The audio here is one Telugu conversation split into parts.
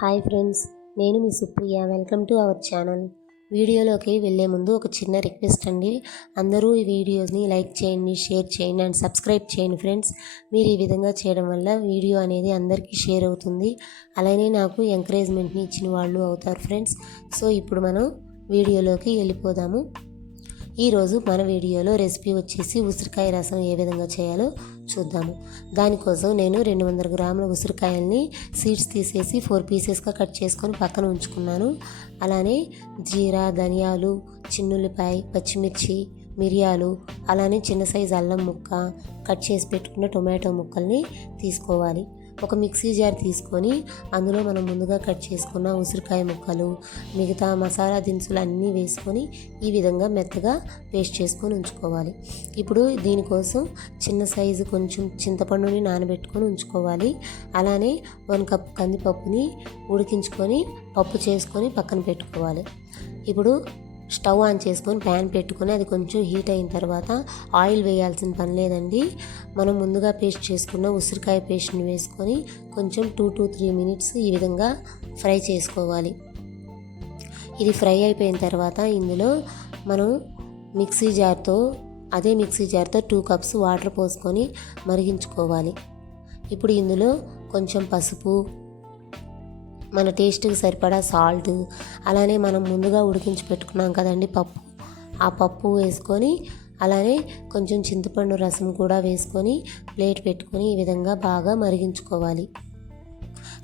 హాయ్ ఫ్రెండ్స్ నేను మీ Supriya. Welcome to our channel. వీడియోలోకి వెళ్ళే ముందు ఒక చిన్న రిక్వెస్ట్ అండి. అందరూ ఈ వీడియోస్ని లైక్ చేయండి షేర్ చేయండి అండ్ సబ్స్క్రైబ్ చేయండి ఫ్రెండ్స్. మీరు ఈ విధంగా చేయడం వల్ల వీడియో అనేది అందరికీ షేర్ అవుతుంది. అలానే నాకు ఎంకరేజ్మెంట్ని ఇచ్చిన వాళ్ళు అవుతారు ఫ్రెండ్స్. సో ఇప్పుడు మనం వీడియోలోకి వెళ్ళిపోదాము. ఈరోజు మన వీడియోలో రెసిపీ వచ్చేసి ఉసిరికాయ రసం ఏ విధంగా చేయాలో చూద్దాము. దానికోసం నేను రెండు వందల గ్రాముల ఉసిరికాయల్ని సీడ్స్ తీసేసి ఫోర్ పీసెస్గా కట్ చేసుకొని పక్కన ఉంచుకున్నాను. అలానే జీరా ధనియాలు చిన్నుల్లిపాయ పచ్చిమిర్చి మిరియాలు అలానే చిన్న సైజు అల్లం ముక్క కట్ చేసి పెట్టుకున్న టొమాటో ముక్కల్ని తీసుకోవాలి. ఒక మిక్సీ జార్ తీసుకొని అందులో మనం ముందుగా కట్ చేసుకున్న ఉసిరికాయ ముక్కలు మిగతా మసాలా దినుసులు అన్నీ వేసుకొని ఈ విధంగా మెత్తగా పేస్ట్ చేసుకొని ఉంచుకోవాలి. ఇప్పుడు దీనికోసం చిన్న సైజు కొంచెం చింతపండుని నానబెట్టుకొని ఉంచుకోవాలి. అలానే వన్ కప్ కందిపప్పుని ఉడికించుకొని పప్పు చేసుకొని పక్కన పెట్టుకోవాలి. ఇప్పుడు స్టవ్ ఆన్ చేసుకొని ప్యాన్ పెట్టుకొని అది కొంచెం హీట్ అయిన తర్వాత ఆయిల్ వేయాల్సిన పని లేదండి. మనం ముందుగా పేస్ట్ చేసుకున్న ఉసిరికాయ పేస్ట్ని వేసుకొని కొంచెం టూ టు త్రీ మినిట్స్ ఈ విధంగా ఫ్రై చేసుకోవాలి. ఇది ఫ్రై అయిపోయిన తర్వాత ఇందులో మనం మిక్సీ జార్తో అదే మిక్సీ జార్తో టూ కప్స్ వాటర్ పోసుకొని మరిగించుకోవాలి. ఇప్పుడు ఇందులో కొంచెం పసుపు మన టేస్ట్కి సరిపడా సాల్ట్ అలానే మనం ముందుగా ఉడికించి పెట్టుకున్నాం కదండి పప్పు. ఆ పప్పు వేసుకొని అలానే కొంచెం చింతపండు రసం కూడా వేసుకొని ప్లేట్ పెట్టుకొని ఈ విధంగా బాగా మరిగించుకోవాలి.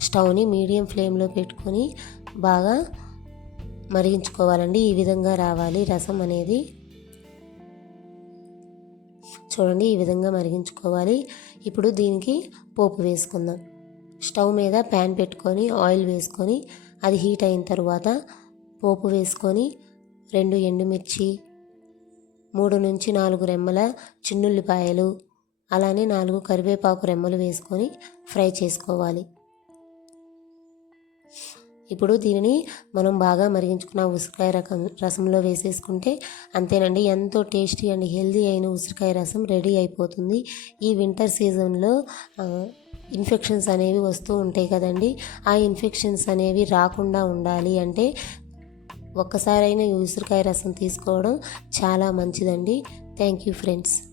స్టవ్ని మీడియం ఫ్లేమ్లో పెట్టుకొని బాగా మరిగించుకోవాలండి. ఈ విధంగా రావాలి రసం అనేది. చూడండి ఈ విధంగా మరిగించుకోవాలి. ఇప్పుడు దీనికి పోపు వేసుకుందాం. స్టవ్ మీద ప్యాన్ పెట్టుకొని ఆయిల్ వేసుకొని అది హీట్ అయిన తర్వాత పోపు వేసుకొని రెండు ఎండుమిర్చి మూడు నుంచి నాలుగు రెమ్మల చిన్నుల్లిపాయలు అలానే నాలుగు కరివేపాకు రెమ్మలు వేసుకొని ఫ్రై చేసుకోవాలి. ఇప్పుడు దీనిని మనం బాగా మరిగించుకున్న ఉసిరికాయ రకం రసంలో వేసేసుకుంటే అంతేనండి ఎంతో టేస్టీ అండ్ హెల్దీ అయిన ఉసిరికాయ రసం రెడీ అయిపోతుంది. ఈ వింటర్ సీజన్లో ఇన్ఫెక్షన్స్ అనేవి వస్తూ ఉంటాయి కదండి. ఆ ఇన్ఫెక్షన్స్ అనేవి రాకుండా ఉండాలి అంటే ఒక్కసారైనా ఈ ఉసిరికాయ రసం తీసుకోవడం చాలా మంచిదండి. Thank you friends.